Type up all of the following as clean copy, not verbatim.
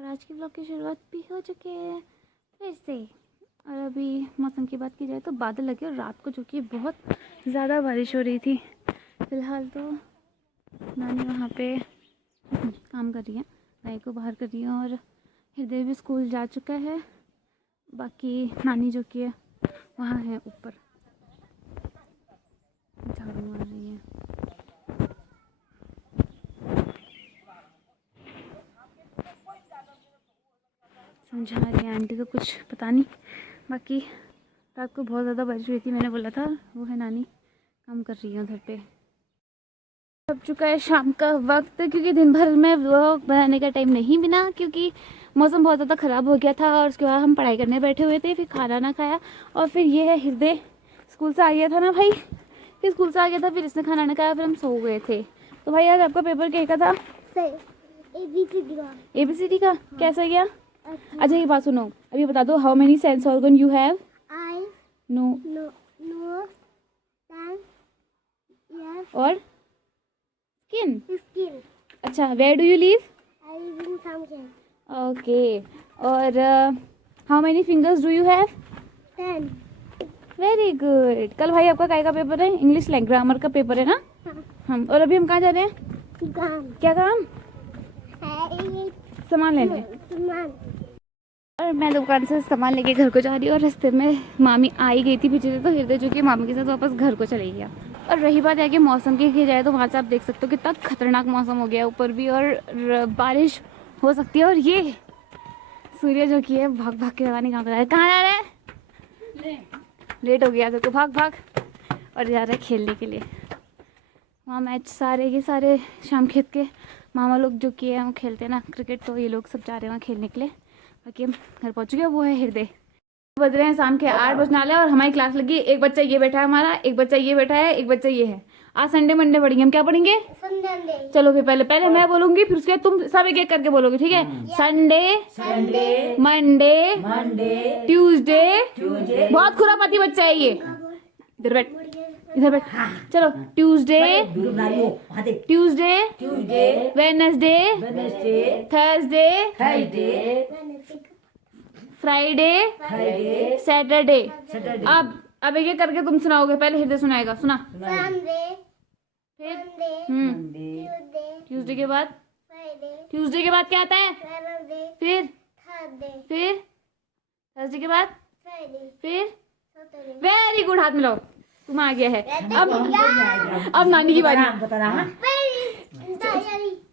और आज की ब्लॉग की शुरुआत भी हो चुकी है फिर से। और अभी मौसम की बात की जाए तो बादल लगे और रात को जो कि बहुत ज़्यादा बारिश हो रही थी। फ़िलहाल तो नानी वहाँ पे काम कर रही है, गाय को बाहर कर रही है और हृदय भी स्कूल जा चुका है। बाकी नानी जो कि है वहाँ है ऊपर झाड़ू मार रही है। समझा रही है आंटी को, कुछ पता नहीं। बाकी रात को बहुत ज़्यादा बारिश हुई थी, मैंने बोला था। वो है नानी काम कर रही है उधर पे। अब चुका है शाम का वक्त, क्योंकि दिन भर में व्लॉग बनाने का टाइम नहीं मिला, क्योंकि मौसम बहुत ज़्यादा ख़राब हो गया था। और उसके बाद हम पढ़ाई करने बैठे हुए थे, फिर खाना ना खाया। और फिर ये है हृदय स्कूल से आ गया था ना भाई, फिर स्कूल से आ गया था, फिर इसने खाना ना खाया, फिर हम सो गए थे। तो भाई आज आपका पेपर क्या था? ABCD का। कैसा गया? अच्छा ये बात सुनो, अभी बता दो, how many sense organ you have? Eye no no no और स्किन। स्किन। अच्छा, where do you live? I live in something. Okay. और how many fingers do you have? 10। Very good. कल भाई आपका काय का पेपर है? इंग्लिश लैंग्वेज ग्रामर का पेपर है ना? हम। और अभी हम कहाँ जा रहे हैं? काम क्या काम? सामान लेने। सामान। और मैं दुकान से सामान लेके घर को जा रही हूँ और रास्ते में मामी आई गई थी पीछे से, तो हृदय जो कि मामी के साथ वापस घर को चले गया। और रही बात है कि मौसम की जाए तो वहाँ से आप देख सकते हो कितना खतरनाक मौसम हो गया ऊपर भी, और बारिश हो सकती है। और ये सूर्य जो कि है भाग भाग के रवानी कहाँ जा रहा है? लेट हो गया तो भाग भाग और जा रहा है खेलने के लिए। वहाँ मैच सारे के सारे शाम खेत के मामा लोग जो कि है वो खेलते हैं ना क्रिकेट, तो ये लोग सब जा रहे हैं वहाँ खेलने के लिए। बाकी हम घर पहुँच गए। वो है हृदय। बज रहे हैं शाम के 8 बजने वाले और हमारी क्लास लगी। एक बच्चा ये बैठा है हमारा, एक बच्चा ये बैठा है, एक बच्चा ये है। आज संडे मंडे पढ़ेंगे। हम क्या पढ़ेंगे? संडे। चलो फिर पहले मैं बोलूंगी, फिर उसके तुम सब एक एक करके बोलोगे, ठीक है? Sunday, Monday, Tuesday. बहुत खुरापाती बच्चा है ये। इधर बैठ, इधर बैठ। चलो Tuesday, Wednesday, Thursday, Friday, Saturday. अब एक एक करके तुम सुनाओगे। पहले हृदय सुनाएगा, सुना। फिर ट्यूसडे के बाद, ट्यूसडे के बाद क्या आता है? फिर थर्सडे के बाद, फिर वेरी गुड। हाथ मिलाओ, तुम आ गया है। अब नानी की बारी।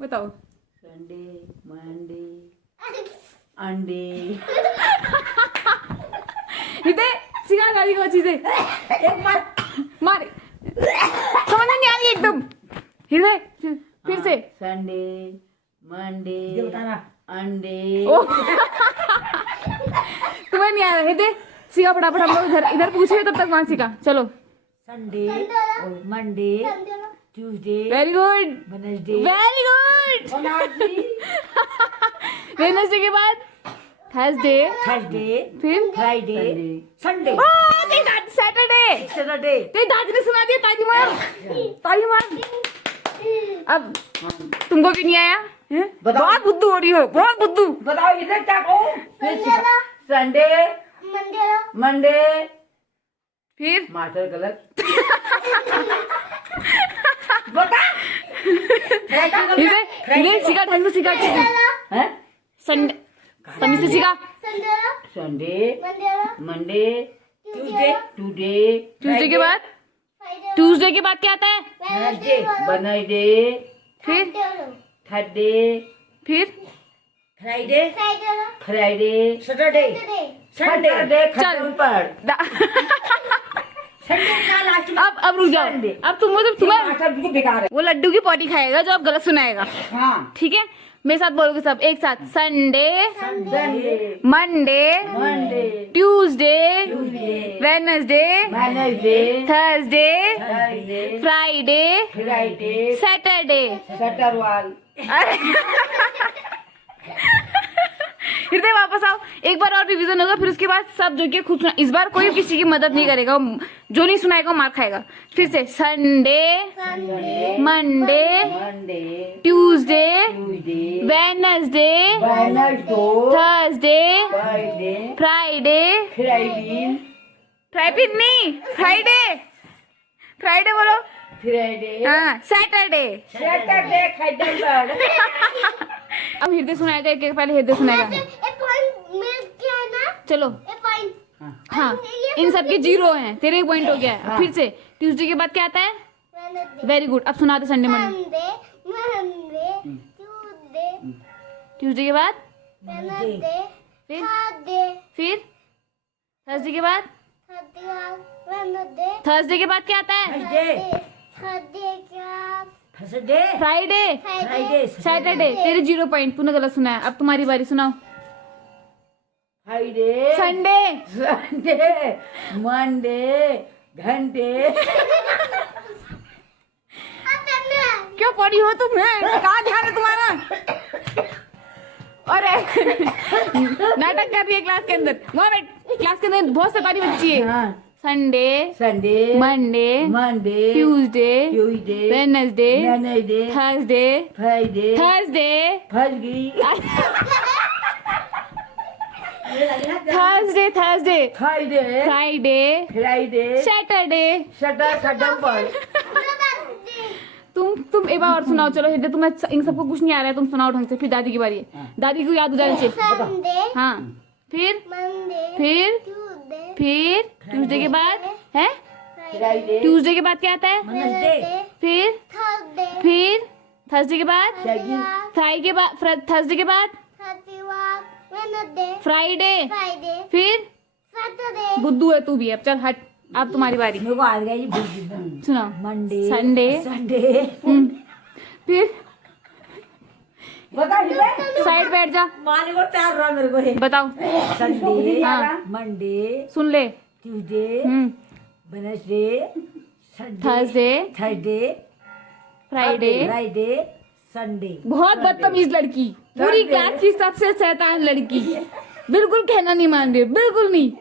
बताओ। संडे, मंडे, अंडे। हृदय सिखा गाली को अच्छी से। एक मार समझ नहीं आ रही एकदम। हृदय फिर से। संडे, मंडे, अंडे। तुम्हें नहीं आ रहा? हृदय सिखा फटाफट। हम लोग इधर पूछे तब तक वहां सिखा। चलो। Sunday, Monday, Tuesday, very good, Wednesday, very good. Wednesday के बाद थर्सडे, फिर फ्राइडे, संडे, सैटरडे। तेरी दादी ने सुना दिया। ताली मार। अब तुमको क्यों नहीं आया? बहुत बुद्धू हो रही हो, बहुत बुद्धू। बताओ इधर क्या कहूँ? संडे, मंडे, फिर मास्टर गलत। बता। इधर सिखा, ढंग से सिखा अच्छे से। संडे समी से सिखा। संडे, मंडे, ट्यूसडे के बाद, ट्यूसडे के बाद क्या आता है? वेडनेसडे, फिर थर्सडे, फिर फ्राइडे, सैटरडे। चल अब रुक जाओ। अब तुम्हें बेकार है। वो लड्डू की पोटी खाएगा जो अब गलत सुनाएगा। हाँ। ठीक है, मेरे साथ बोलोगे सब एक साथ। Sunday, Monday, Tuesday, Wednesday, Thursday, Friday, Saturday. हृदय वापस वापस आओ, एक बार और रिवीजन होगा, फिर उसके बाद सब जो कि खुद सुना। इस बार कोई किसी की मदद नहीं करेगा, जो नहीं सुनाएगा मार खाएगा। फिर से Sunday, Sunday, Monday, Monday, Tuesday, Tuesday, Wednesday, Wednesday, Thursday, Friday, Friday, Friday, Friday नहीं, फ्राइडे, फ्राइडे बोलो, फ्राइडे, हाँ, सैटरडे। सैटरडे, हैदराबाद। अब हृदय सुनाएगा, एक पहले हृदय सुनाएगा। एक पॉइंट मिल गया ना, चलो, एक पॉइंट। हाँ, इन सबके 0 हैं, तेरे 1 पॉइंट हो गया है। फिर से ट्यूसडे के बाद क्या आता है? Wednesday, very good. अब सुनाते Sunday Monday. Sunday, Monday, Tuesday, Tuesday के बाद वेडनेसडे, फिर थर्सडे, फिर थर्सडे के बाद, वेडनेसडे, थर्सडे के बाद क्या आता है? थर्सडे, थर्सडे क्या? Thursday, Friday, Friday, Saturday. तेरे 0 पॉइंट, तूने गलत सुना है। अब तुम्हारी बारी, सुनाओ। फ्राइडे, संडे, संडे, मंडे, घंटे, क्यों पढ़ी हो तुम? कहाँ ध्यान है तुम्हारा? अरे नाटक कर रही है क्लास के अंदर। वहाँ बैठ, क्लास के अंदर बहुत सतारी बच्ची है। हाँ, Sunday, Sunday, Monday, Monday, Tuesday, Tuesday, Wednesday, Wednesday, Thursday, Friday, Thursday, फंस गई, Thursday, Thursday, Friday, Friday, Friday, Saturday. Shutter खत्म पर, तुम एक बार और सुनाओ। चलो हृदय, तुम्हें इन सबको कुछ नहीं आ रहा है, तुम सुनाओ ढंग से। फिर दादी की बारी है, दादी को याद हो जाना चाहिए। संडे, हाँ, फिर मंडे, फिर ट्यूसडे, फिर ट्यूसडे के बाद है, फ्राइडे, ट्यूसडे के बाद क्या आता है? वेडनेसडे, फिर थर्सडे, फिर थर्सडे के बाद, सेकंड, फ्राइडे के बाद, थर्सडे के बाद वेडनेसडे, फ्राइडे, फ्राइडे, फिर सैटरडे, बुद्धू है तू भी। अब चल हट, अब तुम्हारी बारी, मेरे को आ गया ये भूल। सुनाओ। मंडे, संडे, संडे, फिर बता दीजिए, साइड बैठ जा, माने को तैयार रहा मेरे को ये। बताओ। संडे, हाँ। मंडे, सुन ले। Tuesday, Wednesday, Thursday, Thursday, Friday. Friday, Sunday. बहुत बदतमीज लड़की, पूरी क्लास की सबसे शैतान लड़की, बिल्कुल कहना नहीं मान रही, बिल्कुल नहीं।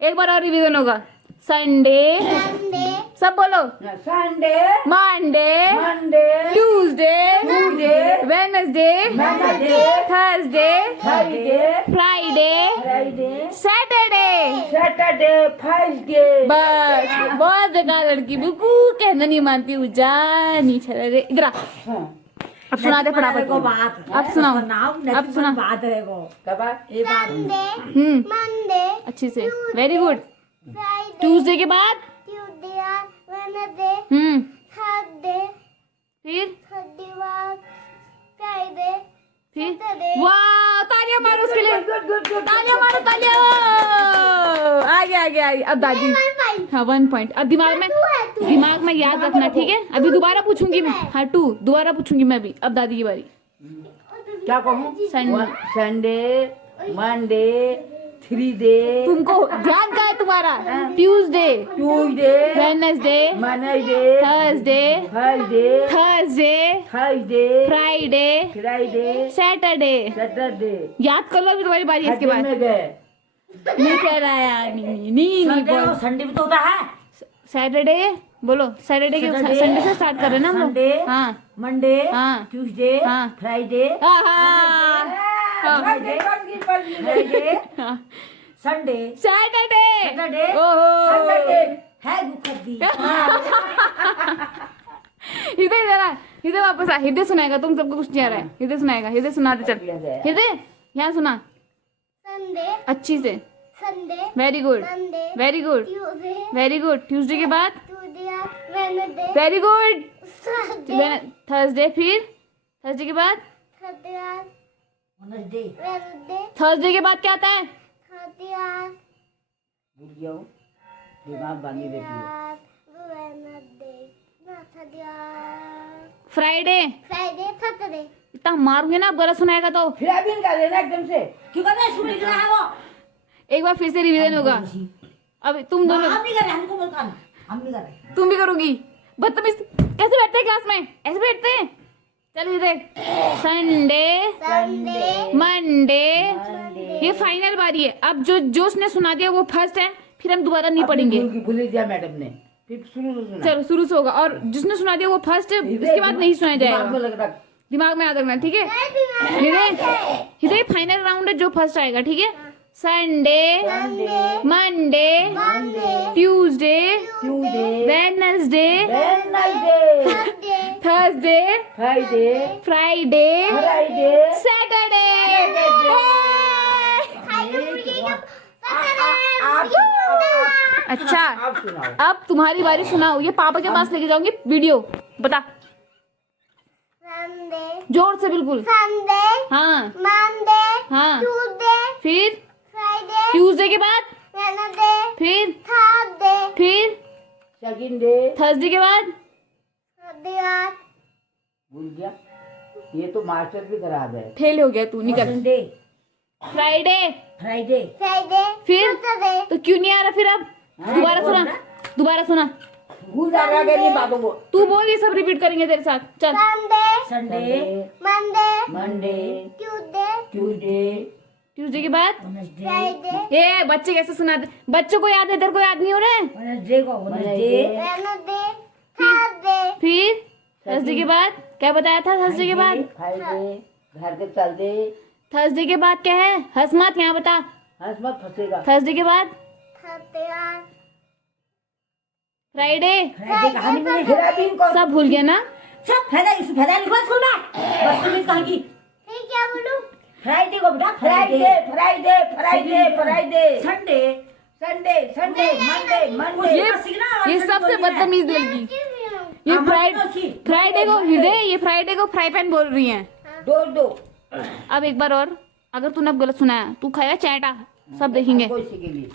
एक बार और रिवीजन होगा। संडे, संडे, सब बोलो। Sunday, Monday, Monday, Tuesday, Tuesday, Wednesday, Wednesday, Thursday, Friday, Friday, Friday, Saturday. Saturday, Friday. बस, बहुत बेकार लड़की, बिल्कुल कहना नहीं मानती। उजा नहीं चल रहे, इधर आ। अब सुना दे फटाफट। अब सुनाओ, अब सुना। बात है वो कब ये बात संडे, मंडे, अच्छी से, वेरी गुड। फ्राइडे, ट्यूसडे के बाद, ट्यूसडे, वेडनेसडे, थर्सडे, फिर फ्राइडे, फिर सैटरडे। वाह, तालियां मारो उसके लिए, गुड गुड गुड तालियां मारो, तालियां। आगे आगे आगे। अब दादी, हाँ 1 पॉइंट। अब दिमाग में याद रखना, ठीक है? अभी दोबारा पूछूंगी मैं, हाँ 2 दोबारा पूछूंगी मैं भी। अब दादी की बारी। क्या कहूँ? संडे, संडे, मंडे, थ्रीडे, तुमको ध्यान का है तुम्हारा? Tuesday, Tuesday, Wednesday, Monday, Thursday, Friday, Thursday, Friday, Friday, Friday, Saturday. Saturday. याद कर लो, अभी तुम्हारी बारी है इसके बाद। में गए नहीं कह रहा है यार, नहीं बोल। संडे भी तो होता है। सैटरडे बोलो, सैटरडे के Saturday, संडे से स्टार्ट कर रहे हैं ना हम लोग। संडे, हाँ मंडे, हाँ। ट्यूसडे, हाँ। फ्राइडे, हाँ फ्राइडे, हाँ। संडे, सैटरडे, सैटरडे, ओहो, सैटरडे है गुखद्दी। हृदय जरा, हृदय वापस आ। हृदय सुनाएगा, तुम सबको कुछ नहीं आ रहा है। हृदय सुनाएगा, हृदय सुनाते चल। हृदय यहाँ सुना संडे, अच्छी से। Sunday, very good, Monday, very good, Tuesday, very good. Tuesday के बाद, Tuesday, Wednesday, very good. Thursday, Thursday, फिर थर्सडे के बाद, थर्सडे, वेडनेसडे, वेडनेसडे, थर्सडे के बाद क्या आता है? थर्सडे, भूल गया हूँ, दिमाग भागी रहती है। Friday, Friday, Saturday. इतना मारूंगे ना, अब गलत सुनाएगा तो। फिर अभी इनका लेना एकदम से क्यों कहते हैं? स्कूल निकला है वो। एक बार फिर से रिवीजन होगा। अब तुम दोनों, हम नहीं कर रहे, हमको बोलता हम नहीं कर रहे। तुम भी करोगी। बदतमीज, कैसे बैठते हैं क्लास में? ऐसे बैठते हैं? चल इधर। संडे, संडे, मंडे, ये फाइनल बारी है। अब जो उसने सुना दिया वो फर्स्ट है, फिर हम दोबारा नहीं पढ़ेंगे। भूल दिया मैडम ने, फिर शुरू से सुना। चलो शुरू से होगा, और जिसने सुना दिया वो फर्स्ट है, इसके बाद नहीं सुनाया दिमाग जाएगा। में लग रहा। दिमाग में याद रखना, ठीक है। हृदय फाइनल राउंड है, जो फर्स्ट आएगा, ठीक है। Sunday, Monday, Tuesday, Wednesday, Thursday, Friday, Saturday. अच्छा, आप सुनाओ। अब तुम्हारी बारी, सुनाओ। ये पापा के पास लेके जाऊंगी वीडियो, बता संडे, जोर से, बिल्कुल। संडे, हाँ मंडे, हाँ, ट्यूसडे, फिर फ्राइडे, ट्यूसडे के बाद, वेडनेसडे, फिर थर्सडे, फिर सेकंड डे, थर्सडे के बाद, थर्सडे, भूल गया। ये तो मास्टर भी खराब है। फेल हो गया तू, निकल। संडे, फ्राइडे, फ्राइडे, फ्राइडे, फिर सैटरडे, तो क्यों नहीं आ रहा फिर? अब दोबारा सुना, दोबारा सुना। भूल जा रहा है बातों को। तू बोल, ये सब रिपीट करेंगे तेरे साथ। चल। Sunday, Sunday, Monday, Monday, Tuesday, Tuesday, Tuesday के बाद, फ्राइडे, ये बच्चे कैसे सुनाते? बच्चों को याद है, तेरे को याद नहीं हो रहा है? वेडनेसडे को, वेडनेसडे, वेडनेसडे, थर्सडे, फिर थर्सडे के बाद क्या बताया था? थर्सडे के बाद, फ्राइडे, घर के चल दे। थर्सडे के बाद क्या है? हंस मत, यहाँ बता। हंस मत फंसेगा। थर्सडे के बाद, थर्सडे, फ्राइडे, फ्राइडे कहानी में फिर अभी इनको सब भूल गया ना? सब फायदा लिखवा स्कूल में। बदतमीज कहाँ की? फिर क्या बोलूं? फ्राइडे को बेटा, Friday, Friday, Friday, Friday, Sunday, Sunday, Sunday, Monday, Monday. ये सबसे बदतमीज लड़की। ये फ्राइडे को, हृदय, ये फ्राइडे को फ्राई पैन बोल रही है। दो दो अब एक बार और, अगर तूने अब गलत सुनाया तू खाएगा चाटा, सब देखेंगे। कोई सीखेगी।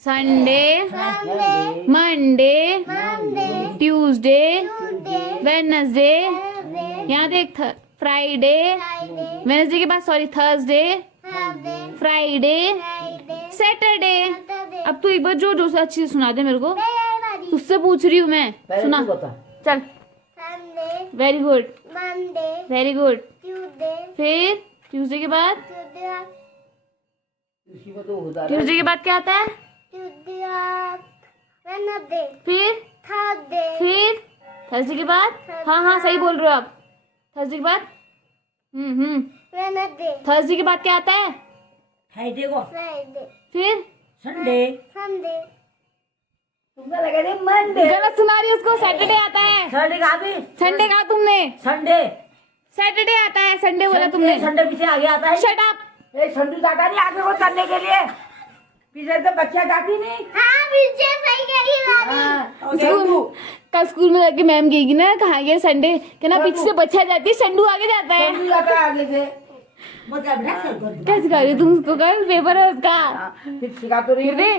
Sunday, Sunday, Monday, Monday, Tuesday, Tuesday, Wednesday, Wednesday, यहाँ देख, फ्राइडे, फ्राइडे, वेडनेसडे के बाद, sorry, Thursday, Thursday, Friday, Friday, Saturday. Saturday. अब तू एक बार जो से अच्छी से सुना दे मेरे को, मेरी बारी। तुझसे पूछ रही हूँ मैं, पहले सुना। तू बता। चल, Sunday, very good, Monday, very good. Tuesday, फिर ट्यूसडे के बाद, ट्यूसडे, उसी में तो होता है। ट्यूसडे के बाद क्या आता है? ट्यूसडे, वेडनेसडे, फिर थर्सडे, फिर थर्सडे के बाद, हाँ हाँ सही बोल रहे हो आप। थर्सडे के बाद, वेडनेसडे, थर्सडे के बाद क्या आता है? फ्राइडे को, फ्राइडे, फिर संडे, संडे, तुमने लगा दे मंडे। गलत सुना रही है उसको, सैटरडे आता है। संडे कहा भी? संडे कहा तुमने? संडे, सैटरडे आता है, संडे बोला तुमने। संडे पीछे आगे आता है। Shut up. संडू जाता नहीं आगे को चलने के लिए, पीछे तो बच्चा जाती नहीं। हाँ पीछे सही कही बारी। हाँ, कल स्कूल में जाके मैम कहेगी ना, कहाँ गया संडे, क्या ना पीछे से बच्चा जाती है, संडू आगे जाता है। संडू जाता है आगे से। मतलब क्या सिखा रही हो तुम उसको? कल पेपर है उसका। फिर सिखा तो रही है। हृदय,